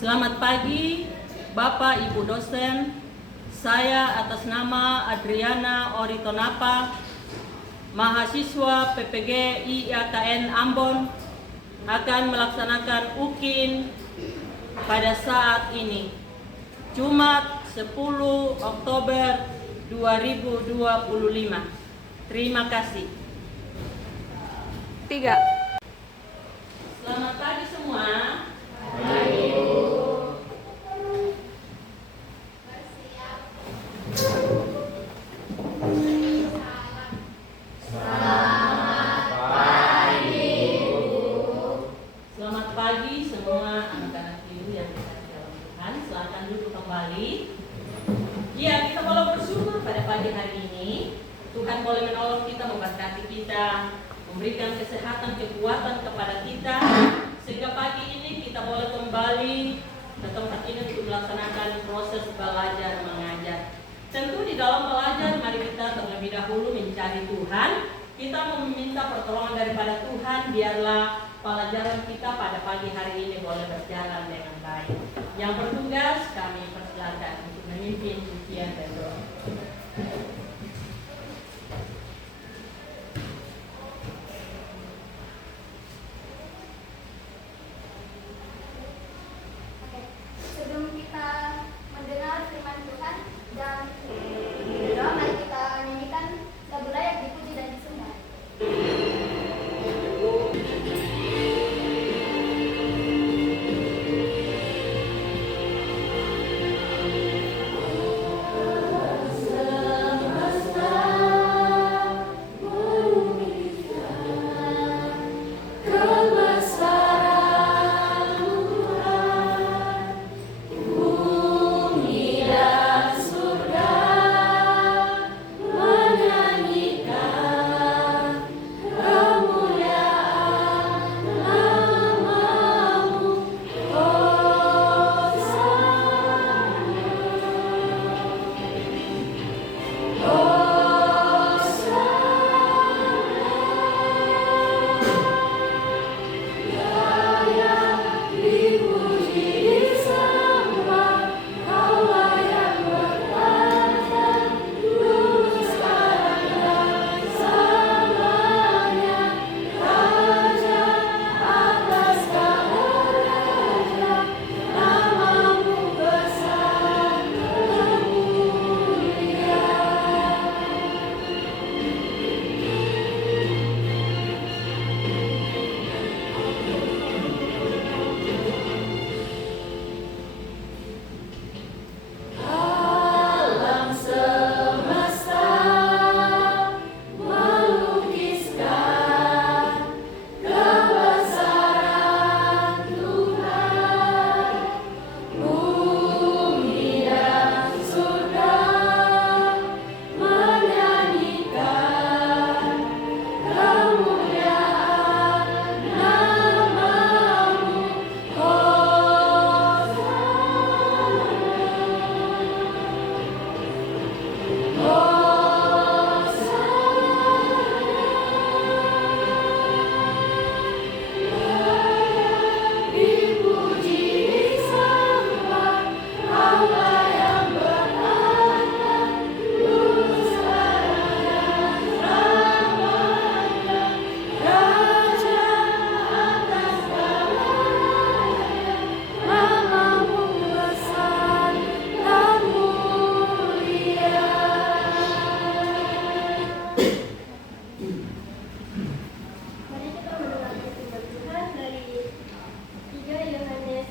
Selamat pagi, Bapak Ibu dosen. Saya atas nama Adriana Oritonapa, mahasiswa PPG IAKN Ambon, akan melaksanakan UKIN pada saat ini, Jumat 10 Oktober 2025. Terima kasih. 3. Selamat pagi semua. Selamat pagi semua anak-anak ibu yang dikasihi oleh Tuhan. Silakan duduk kembali. Ya, kita boleh bersyukur pada pagi hari ini. Tuhan boleh menolong kita, memberkati kita, memberikan kesehatan, kekuatan kepada kita, sehingga pagi ini kita boleh kembali ke tempat ini untuk melaksanakan proses belajar mengajar. Tentu di dalam belajar, mari kita terlebih dahulu mencari Tuhan. Kita meminta pertolongan daripada Tuhan, biarlah pelajaran kita pada pagi hari ini boleh berjalan dengan baik. Yang bertugas, kami persilakan untuk memimpin ujian dan doa. Sebelum kita mendengar firman Tuhan dan berdoa, mari kita nyanyikan lagu layak dipuji dan disembah. Mari kita mendengarkan firman Tuhan dari 3 Yohanes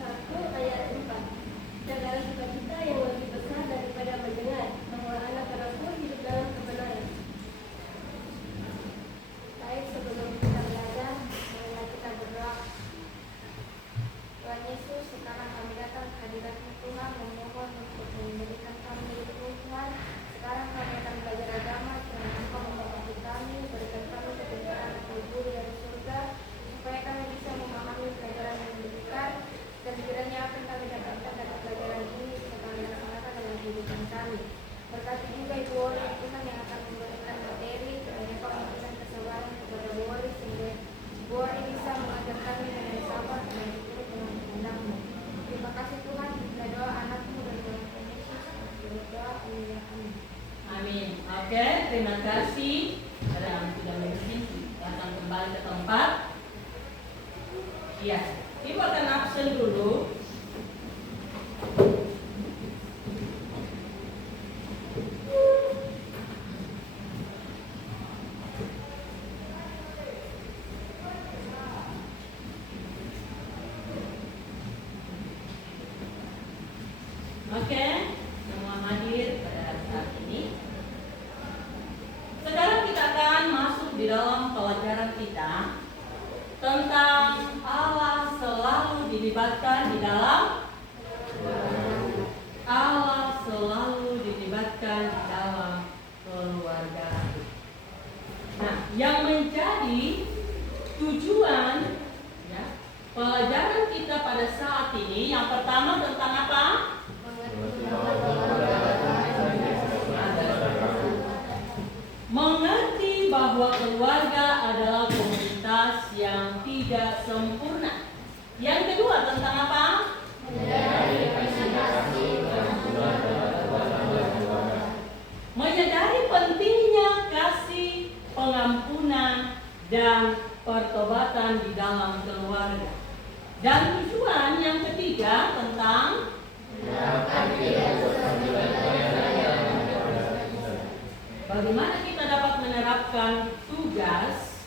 1 ayat 4. Jagalah sukacita yang lebih besar daripada mendengar bahwa anak rasul hidup dalam kebenaran. Baik, sebelum kita belajar, marilah kita berdoa. Tuhan Yesus, sekarang kami datang ke hadirat-Mu Tuhan, memohon untuk memberikan kami ilmu Tuhan. Sekarang kami akan belajar agama, kiranya Engkau memberkati kami, berikan kami kebenaran atau guru dari surga, supaya kami bisa memahami pelajaran yang diberikan, dan kiranya apa yang kami dapatkan dari pelajaran ini bisa kami laksanakan dalam kehidupan kami. Berkati juga Ibu Woli Tuhan yang akan memberikan materi, kiranya Kau memberikan kesabaran kepada Bu Woli, sehingga Bu Woli bisa mengajar kami dengan sabar dan turut dengan kehendak-Mu. terima kasih pada yang sudah memimpin datang kembali ke tempat. Iya, Ibu akan absen dulu. Oke, semua hadir pada saat ini. Sekarang kita akan masuk di dalam pelajaran kita tentang Allah selalu dilibatkan di dalam keluarga. Nah, yang menjadi tujuan ya, pelajaran kita pada saat ini yang pertama tentang apa? Mengerti bahwa keluarga adalah komunitas yang tidak sempurna. Yang kedua tentang apa? Menyadari pentingnya kasih, pengampunan, dan pertobatan di dalam keluarga. Dan tujuan yang ketiga tentang bagaimana kita dapat menerapkan tugas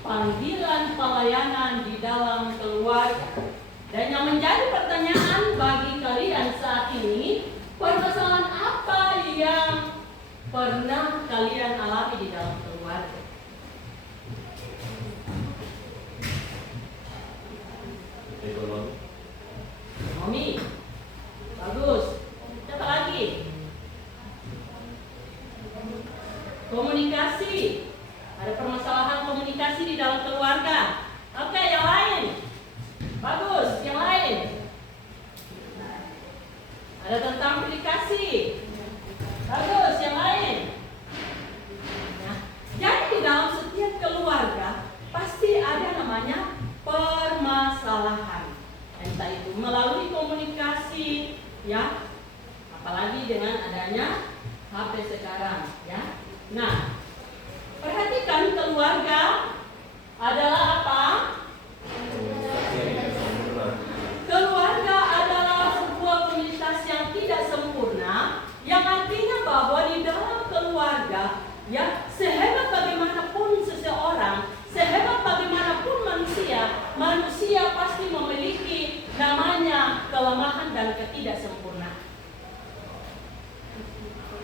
panggilan pelayanan di dalam keluarga. Dan yang menjadi pertanyaan bagi kalian saat ini, permasalahan apa yang pernah kalian alami di dalam keluarga? Ekonomi. Bagus. Siapa lagi? Komunikasi. Ada permasalahan komunikasi di dalam keluarga. Oke, yang lain. Bagus, yang lain. Ada tentang aplikasi. Bagus, yang lain. Nah, jadi di dalam setiap keluarga pasti ada namanya permasalahan. Entah itu melalui komunikasi, ya, apalagi dengan adanya HP sekarang, ya. Nah, perhatikan keluarga adalah apa? Keluarga adalah sebuah komunitas yang tidak sempurna, yang artinya bahwa di dalam keluarga, ya, sehebat bagaimanapun seseorang, sehebat bagaimanapun manusia pasti memiliki namanya kelemahan dan ketidaksempurnaan.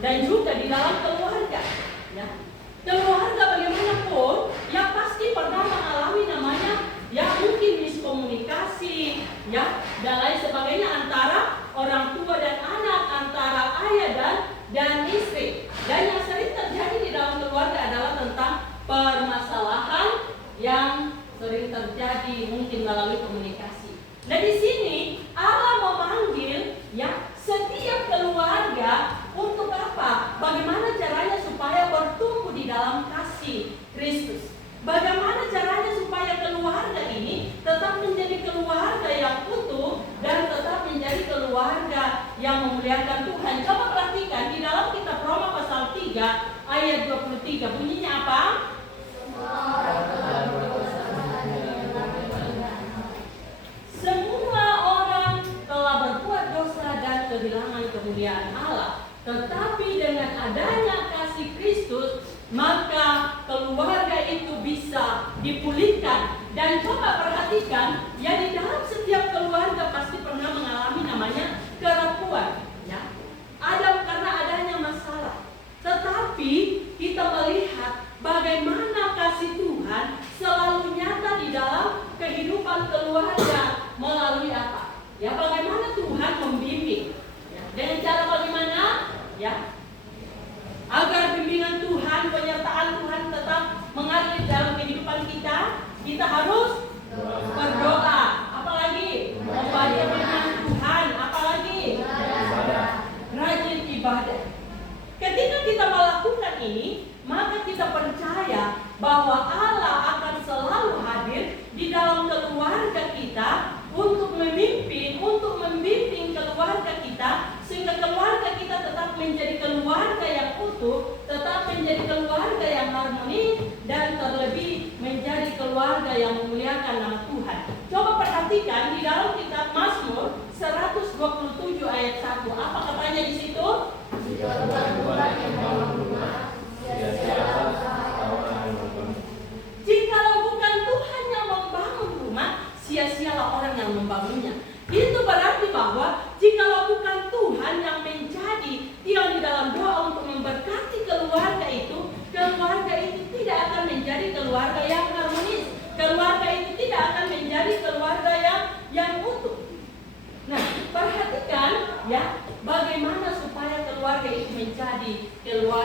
Dan juga di dalam keluarga, ya, keluarga bagaimanapun yang pasti pernah mengalami namanya, ya, mungkin miskomunikasi, ya, dan lain sebagainya antara orang tua dan anak, antara ayah dan istri. Dan yang sering terjadi di dalam keluarga adalah tentang permasalahan yang sering terjadi mungkin melalui komunikasi. Nah, di sini Allah memanggil, ya, setiap keluarga untuk apa? Bagaimana caranya supaya bertumbuh di dalam kasih Kristus? Bagaimana caranya supaya keluarga ini tetap menjadi keluarga yang utuh dan tetap menjadi keluarga yang memuliakan Tuhan? Coba perhatikan di dalam kitab Roma pasal 3 ayat 23, bunyinya apa? Semua orang telah berbuat dosa dan kehilangan kemuliaan Allah, tetapi dengan adanya kasih Kristus, maka keluarga itu bisa dipulihkan. Dan coba perhatikan, ya, di dalam setiap keluarga pasti pernah mengalami namanya kerapuan, ya. Ada karena adanya masalah. Tetapi kita melihat bagaimana kasih Tuhan selalu nyata di dalam kehidupan keluarga melalui apa? Ya, bagaimana Tuhan membimbing, ya. Dengan cara bagaimana? Ya, agar bimbingan Tuhan, penyertaan Tuhan tetap mengalir dalam kehidupan kita, kita harus berdoa. Apalagi membaca firman Tuhan. Apalagi rajin ibadah. Ketika kita melakukan ini, maka kita percaya bahwa Allah akan selalu hadir di dalam keluarga kita untuk memimpin, untuk membimbing keluarga kita, sehingga keluarga kita tetap menjadi keluarga yang utuh, tetap menjadi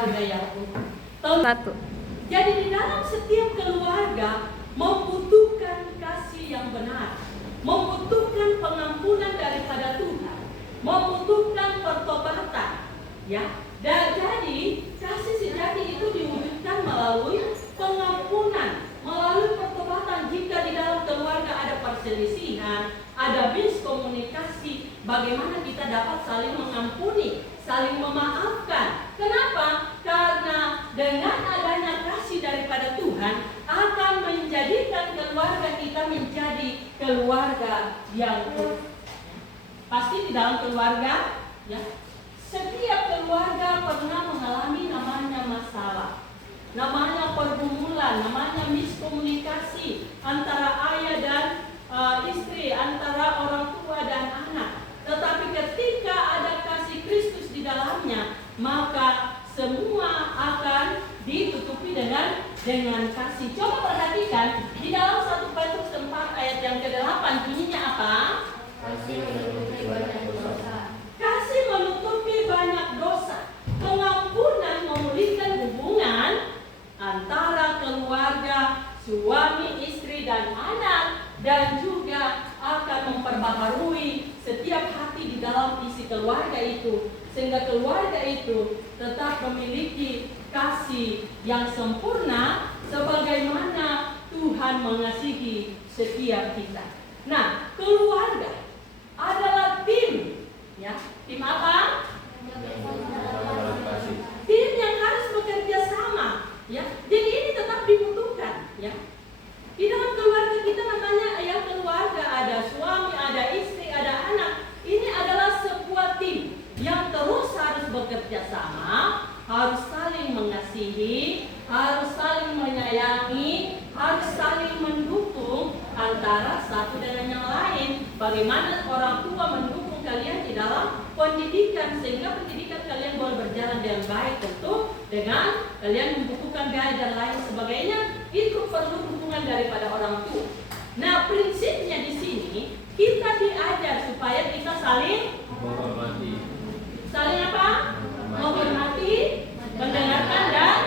keluarga yang utuh. Satu. Jadi di dalam setiap keluarga membutuhkan kasih yang benar, membutuhkan pengampunan daripada Tuhan, membutuhkan pertobatan, ya. Dan jadi kasih sejati itu diwujudkan melalui pengampunan, melalui pertobatan. Jika di dalam keluarga ada perselisihan, ada miskomunikasi, bagaimana kita dapat saling mengampuni, saling memaafkan. Kenapa? Karena dengan adanya kasih daripada Tuhan akan menjadikan keluarga kita menjadi keluarga yang utuh. Pasti di dalam keluarga, ya, setiap keluarga pernah mengalami namanya masalah, namanya pergumulan, namanya miskomunikasi antara ayah dan istri, antara orang tua dan anak. Tetapi ketika ada kasih Kristus di dalamnya, maka semua akan ditutupi dengan kasih. Coba perhatikan di dalam 1 Petrus 4 ayat yang ke-8 bunyinya apa? Kasih menutupi banyak dosa. Kasih menutupi banyak dosa. Pengampunan memulihkan hubungan antara keluarga, suami, istri, dan anak, dan juga akan memperbaharui setiap hati di dalam isi keluarga itu, sehingga keluarga itu tetap memiliki kasih yang sempurna sebagaimana Tuhan mengasihi setiap kita. Nah, keluarga adalah tim, ya. Tim apa? Tim yang harus bekerja sama, ya. Jadi ini tetap dibutuhkan, ya. Di dalam keluarga kita namanya ya keluarga, ada suami, ada istri, ada anak. Ini adalah sebuah tim yang terus harus bekerja sama, harus saling mengasihi, harus saling menyayangi, harus saling mendukung antara satu dengan yang lain. Bagaimana orang tua mendukung kalian di dalam pendidikan sehingga pendidikan kalian boleh berjalan dengan baik, tentu dengan kalian membukukan biaya dan lain sebagainya. Itu perlu dukungan daripada orang tua. Nah, prinsipnya di sini kita diajar supaya kita saling Menghormati. saling apa? Menghormati, mendengarkan dan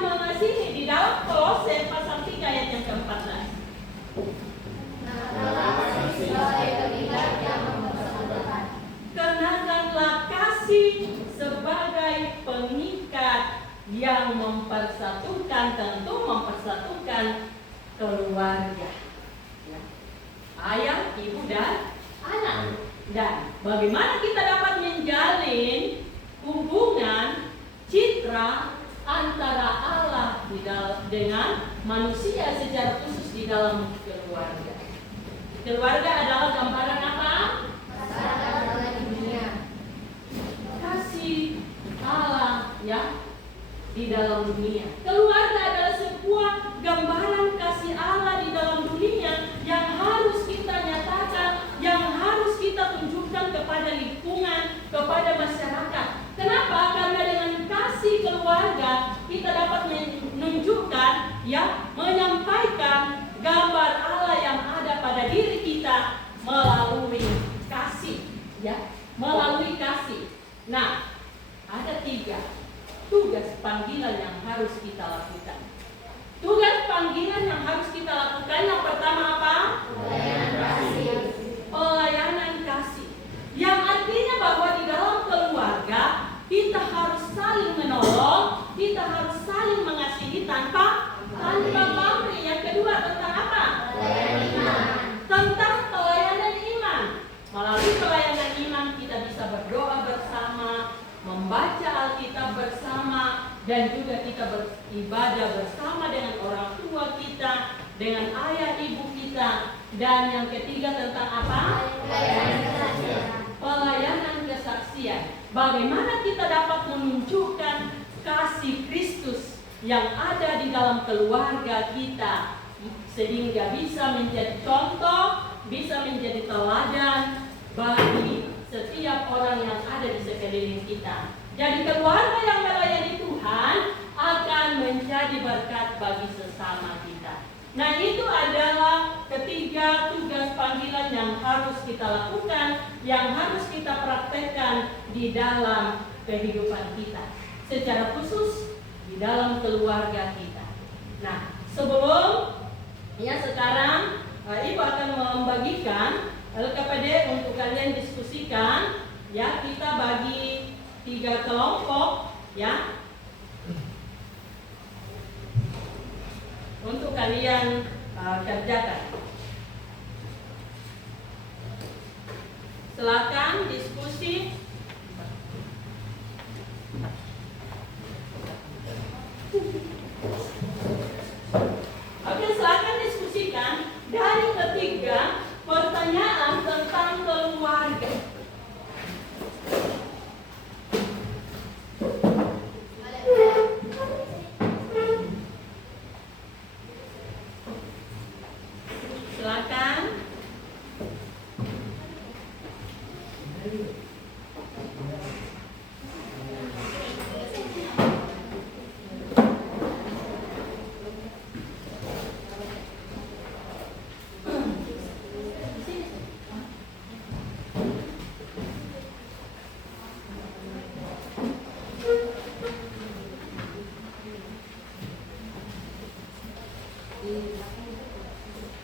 mengasihi. Di dalam Kolose pasal 3 ayat yang ke-14. Kenakanlah kasih sebagai pengikat yang mempersatukan, tentu mempersatukan keluarga, ya. Ayah, ibu, dan anak. Dan bagaimana kita dapat menjalin hubungan citra antara Allah dengan manusia secara khusus di dalam keluarga. Keluarga adalah gambaran apa? Kasih Allah, ya, di dalam dunia. Keluarga adalah sebuah gambaran kasih Allah di dalam dunia yang harus kita nyatakan, yang harus kita tunjukkan kepada lingkungan, kepada masyarakat. Kenapa? Karena dengan kasih keluarga kita dapat menunjukkan, ya, menyampaikan gambar Allah yang ada pada diri kita melalui kasih, ya, melalui kasih. Nah, ada 3 tugas panggilan yang harus kita lakukan. Tugas panggilan yang harus kita lakukan yang pertama apa? Pelayanan kasih. Pelayanan kasih. Yang artinya bahwa di dalam keluarga kita harus saling menolong, kita harus saling mengasihi tanpa pamrih. Yang kedua tentang apa? Pelayanan iman. Tentang pelayanan iman. Melalui pelayanan iman kita bisa berdoa bersama, membaca Alkitab bersama, dan juga kita beribadah bersama dengan orang tua kita, dengan ayah ibu kita. Dan yang ketiga tentang apa? Pelayanan kesaksian. Bagaimana kita dapat menunjukkan kasih Kristus yang ada di dalam keluarga kita sehingga bisa menjadi contoh, bisa menjadi teladan bagi setiap orang yang ada di sekeliling kita. Jadi keluarga yang melayani Tuhan akan menjadi berkat bagi sesama kita. Nah, itu adalah ketiga tugas panggilan yang harus kita lakukan, yang harus kita praktekkan di dalam kehidupan kita. secara khusus di dalam keluarga kita. Nah, sebelum sekarang Ibu akan membagikan LKPD untuk kalian diskusikan. Kita bagi 3 kelompok untuk kalian kerjakan. Silakan diskusi. Oke, silakan diskusikan dari ketiga pertanyaan tentang keluarga. Silakan.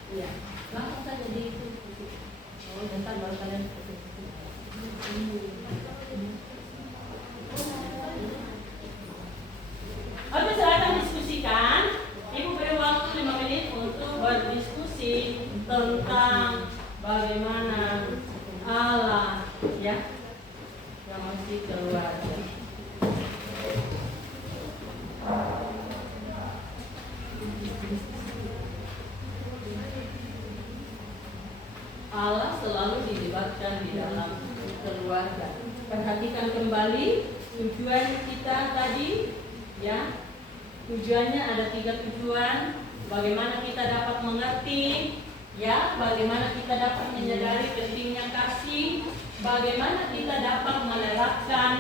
Iya, langsung saja di itu. Oh, bentar baru kalian. Oke, silakan diskusikan. Ibu beri waktu 5 menit untuk berdiskusi tentang bagaimana Allah yang masih keluarga. Allah selalu dilibatkan di dalam keluarga. Perhatikan kembali tujuan kita tadi, Tujuannya ada 3 tujuan. Bagaimana kita dapat mengerti, bagaimana kita dapat menyadari pentingnya kasih, bagaimana kita dapat menerapkan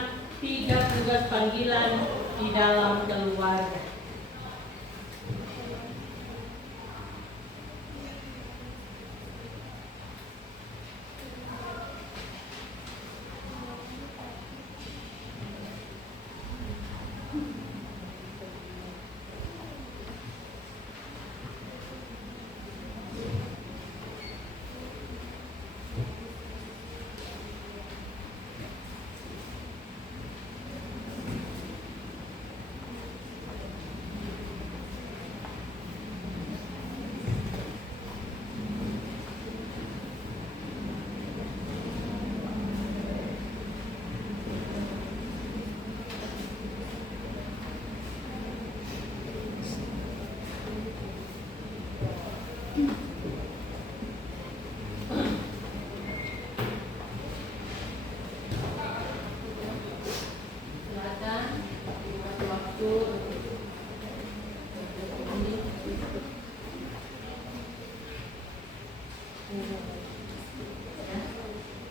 3 tugas panggilan di dalam keluarga.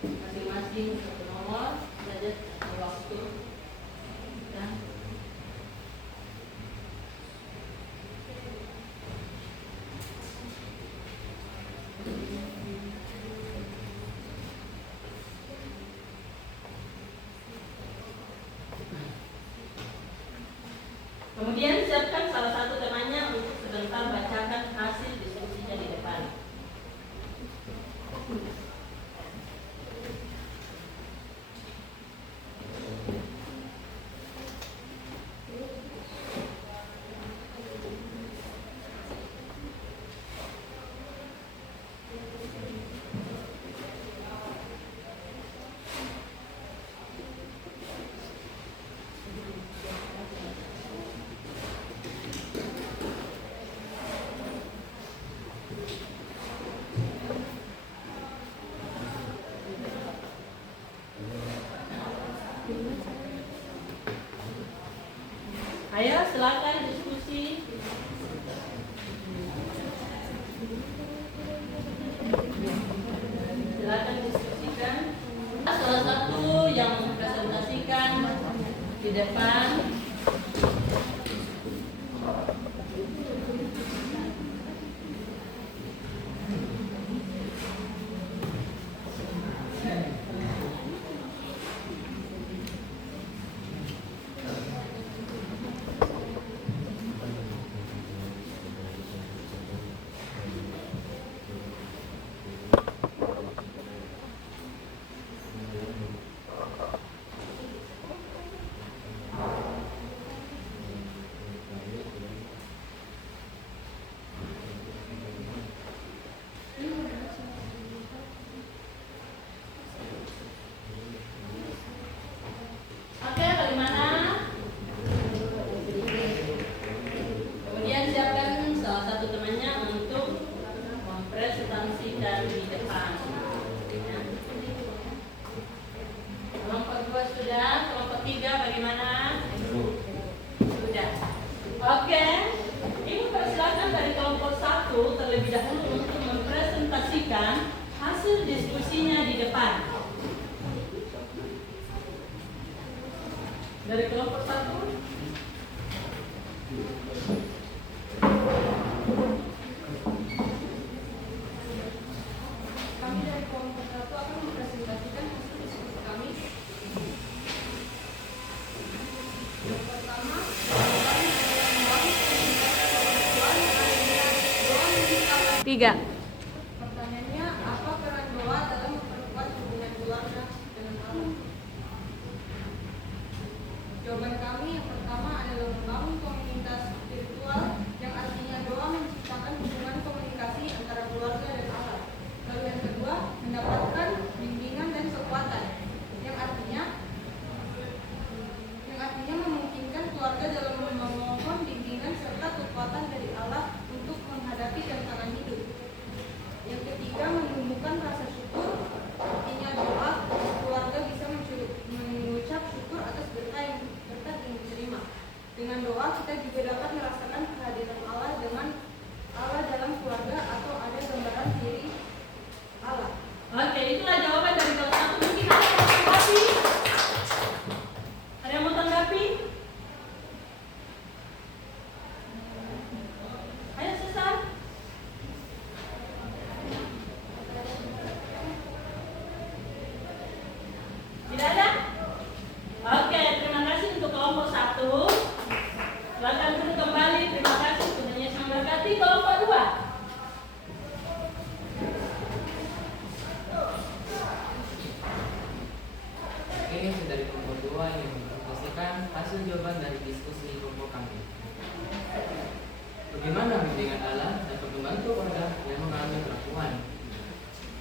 Masing-masing satu nomor saja waktu. Kemudian siapkan salah satu temannya untuk sebentar bacakan hasil diskusinya di depan. Ayo silakan diskusi. Silakan diskusikan. Salah satu yang mempresentasikan di depan. bagaimana? Seru. Sudah. Oke. Ibu persilakan dari kelompok 1 terlebih dahulu untuk mempresentasikan hasil diskusinya di depan. Dari kelompok 1. Kami dari kelompok 1 akan mempresentasikan hasil diskusi kami. Yang pertama, kami membangun komunikasi. 3. Pertanyaannya, apa peran doa dalam memperkuat hubungan keluarga dengan Allah? Jawaban kami yang pertama adalah membangun komunitas spiritual, yang artinya doa menciptakan hubungan komunikasi antara keluarga dan Allah. Lalu yang kedua, mendapatkan bimbingan dan kekuatan, yang artinya memungkinkan keluarga dalam memohon bimbingan serta kekuatan dari Allah untuk menghadapi tantangan hidup. Yang ketiga, menumbuhkan rasa syukur, artinya doa keluarga bisa mengucap syukur atas berkat yang diterima. Dengan doa kita juga dapat merasakan kehadiran Allah dalam keluarga atau ada gambaran diri Allah. Oke, itulah jawaban dari kelompok 1. Mungkin ada yang mau tanggapi? Ada yang mau tanggapi? Ayo Cesar. Tidak ada? Oke, terima kasih untuk kelompok 1. Silakan duduk kembali. Terima kasih. Tuhan Yesus memberkati. Kelompok 2. Ini dari kelompok 2 yang mempresentasikan hasil jawaban dari diskusi kelompok kami. Bagaimana bimbingan Allah dapat membantu keluarga yang mengalami kerapuhan?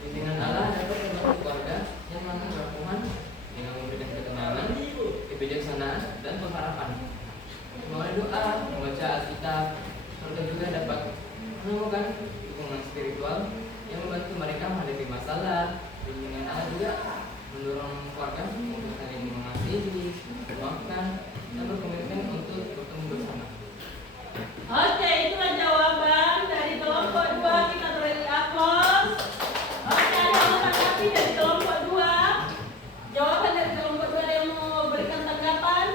Bimbingan Allah dapat membantu keluarga yang mengalami kerapuhan dengan memberikan ketenangan, kebijaksanaan, dan pengharapan. Melalui doa, membaca Alkitab, keluarga juga dapat menemukan dukungan spiritual yang membantu mereka menghadapi masalah. Bimbingan Allah juga mendorong keluarga untuk saling mengasihi, memaafkan, dan berkomitmen untuk bertemu bersama. Oke, itulah jawaban dari kelompok 2. Kita beri aplaus. Oke, ada yang mau tanggapi dari kelompok 2? Jawaban dari kelompok 2 ada yang mau berikan tanggapan?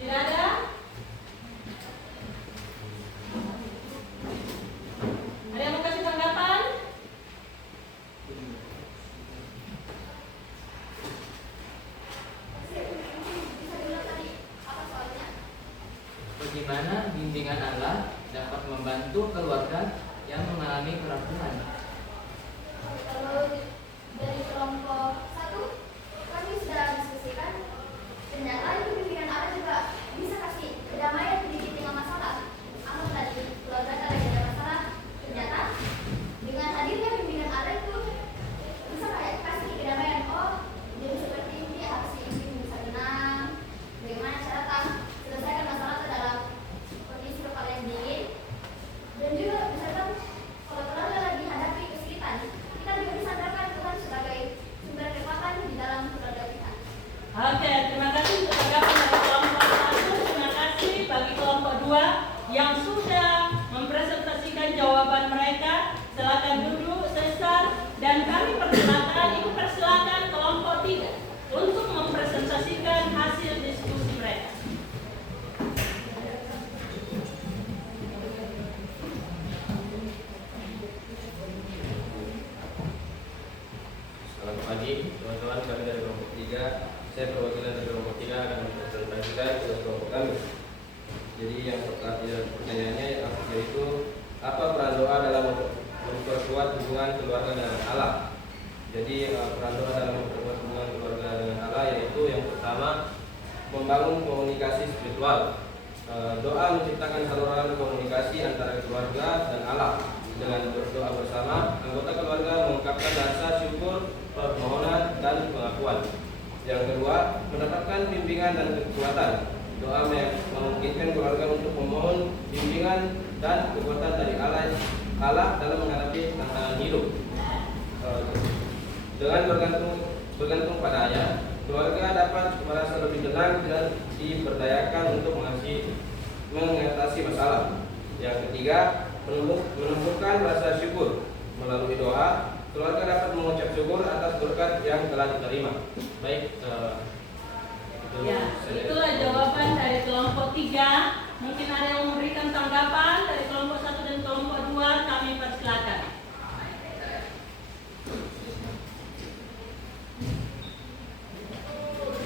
Tidak ada? Ada yang mau kasih tanggapan? Bagaimana bimbingan Allah dapat membantu keluarga yang mengalami kerapuhan? Kalau dari kelompok 1 kami sudah diskusikan, ternyata itu bimbingan Allah juga bisa kasih kedamaian di tengah masalah. Anggap tadi keluarga lagi ada masalah, ternyata dengan hadirnya bimbingan Allah itu bisa kayak kasih kedamaian. Oh, jadi seperti ini harus ini bisa tenang. Bagaimana cara selesaikan masalah itu dalam kondisi kepala yang dingin. Dan juga misalkan kalau keluarga lagi hadapi kesulitan, kita juga disadarkan Tuhan sebagai sumber kekuatan di dalam keluarga kita. Oke, terima kasih untuk tanggapan dari kelompok 1. Terima kasih bagi kelompok 2 yang sudah mempresentasikan jawaban mereka. Silakan duduk, Cesar, dan kami persilakan kelompok 3 untuk mempresentasikan hasil diskusi mereka. Selamat pagi teman-teman, kami dari kelompok 3. Saya perwakilan dari kelompok 3 akan mempresentasikan tugas kelompok kami. Jadi yang pertanyaannya yaitu apa peran doa dalam memperkuat hubungan keluarga dengan Allah? Jadi peran doa dalam memperkuat hubungan keluarga dengan Allah yaitu yang pertama, membangun komunikasi spiritual. Doa menciptakan saluran komunikasi antara keluarga dan Allah. Dengan berdoa bersama, anggota keluarga mengungkapkan rasa syukur, permohonan, dan pengakuan. Yang kedua, mendapatkan bimbingan dan kekuatan. Doa memungkinkan keluarga untuk memohon bimbingan dan kekuatan dari Allah dalam menghadapi tantangan hidup. Dengan bergantung padanya, keluarga dapat merasa lebih tenang dan diberdayakan untuk mengatasi masalah. Yang ketiga, menumbuhkan rasa syukur. Melalui doa, keluarga dapat mengucap syukur atas berkat yang telah diterima. Baik, Ya, itulah jawaban dari kelompok 3. Mungkin ada yang memberikan tanggapan dari kelompok 1 dan kelompok 2, kami persilakan.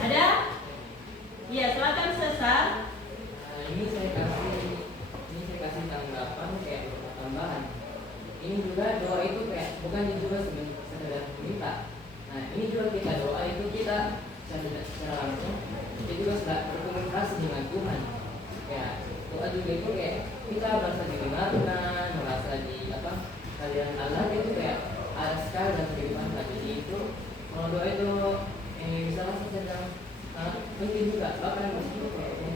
Ada? Iya, silakan Cesar. Ini saya kasih tanggapan kayak beberapa tambahan. Ini juga doa itu kayak bukan juga sekedar minta. Nah, ini juga kita doa itu kita secara langsung kita juga sedang berkomunikasi dengan Tuhan. Kayak doa juga itu kayak kita merasa didengarkan, merasa di kehadiran Allah itu kayak ada sekali dalam kehidupan kita. Jadi itu kalau doa itu bisa langsung sedang penting juga. Bahkan itu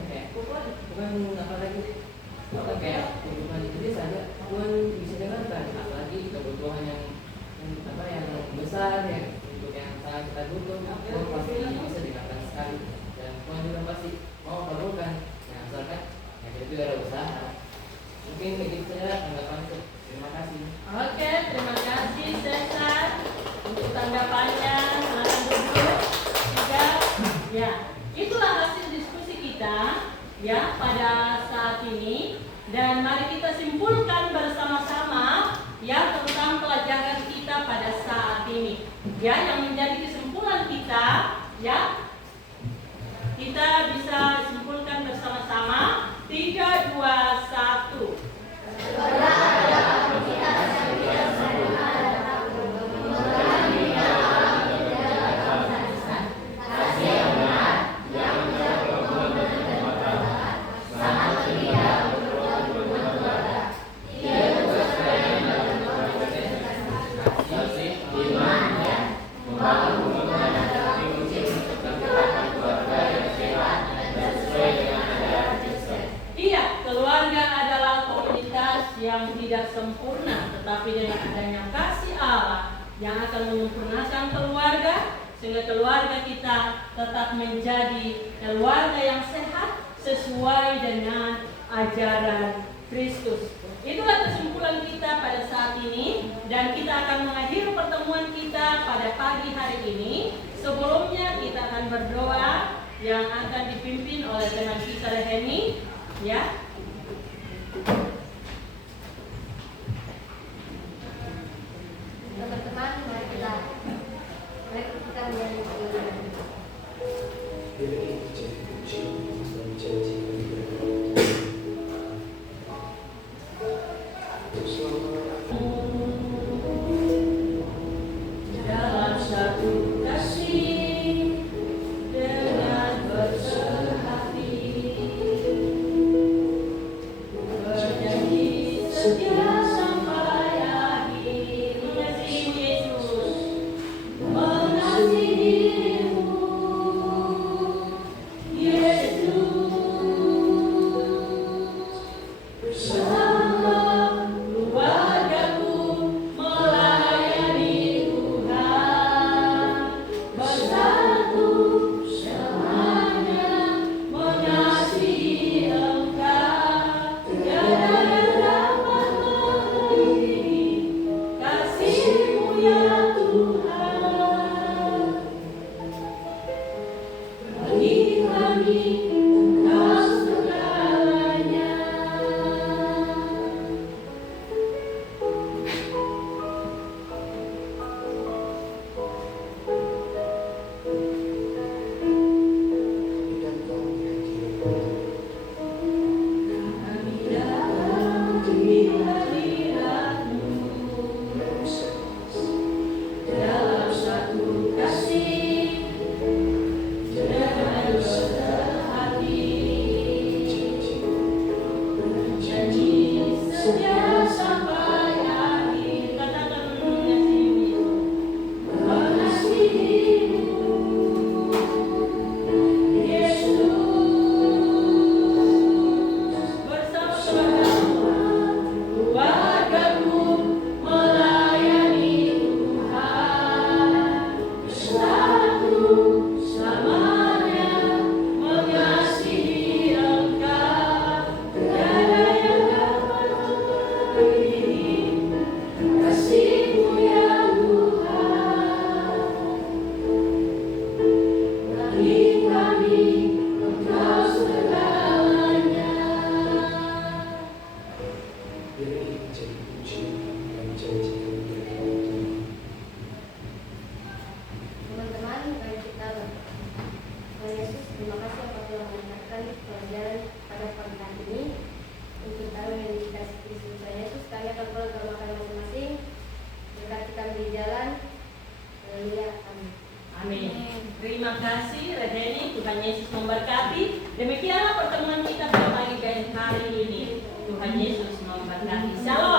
kayak bukan apa lagi kayak kehidupan itu saja Tuhan bisa dengarkan, apalagi kebutuhan yang besar ya, untuk yang sangat kita butuh Tuhan pasti bisa dengarkan sekali, dan Tuhan juga pasti mau kabulkan. Nah, asalkan itu ada usaha. Mungkin begitu saja tanggapan itu. Terima kasih. Oke, terima kasih Cesar untuk tanggapannya. Silakan duduk. 3. Ya, itulah hasil diskusi kita ya pada saat ini, dan mari kita simpulkan bersama-sama ya tentang pelajaran kita pada saat ini. Ya, yang menjadi kesimpulan kita ya, kita bisa simpulkan bersama-sama. 3, 2, 1. Yang tidak sempurna, tetapi dengan adanya kasih Allah yang akan menyempurnakan keluarga, sehingga keluarga kita tetap menjadi keluarga yang sehat sesuai dengan ajaran Kristus. Itulah kesimpulan kita pada saat ini, dan kita akan mengakhiri pertemuan kita pada pagi hari ini. Sebelumnya kita akan berdoa yang akan dipimpin oleh teman kita Reheni, ya. Teman-teman, mari kita menyanyi Dalam satu kasih dengan bersama hati, berjanji setia sampai akhir, mengasihi Yesus, mengasihi dirimu, Yesus, bersama keluarga. dipuji dan janji-Mu dari Allah Tuhan. Teman-teman, mari kita berdoa. Tuhan Yesus, terima kasih atas telah mendengarkan pelajaran pada pagi hari ini. Untuk kami yang dikasih Kristus Tuhan Yesus, kami akan pulang ke rumah kami masing-masing. Berkati kami di jalan. Haleluya. Amin. Amin. Terima kasih Redeni, Tuhan Yesus memberkati. Demikianlah pertemuan kita pada pagi hari ini. Tuhan Yesus memberkati. Shalom.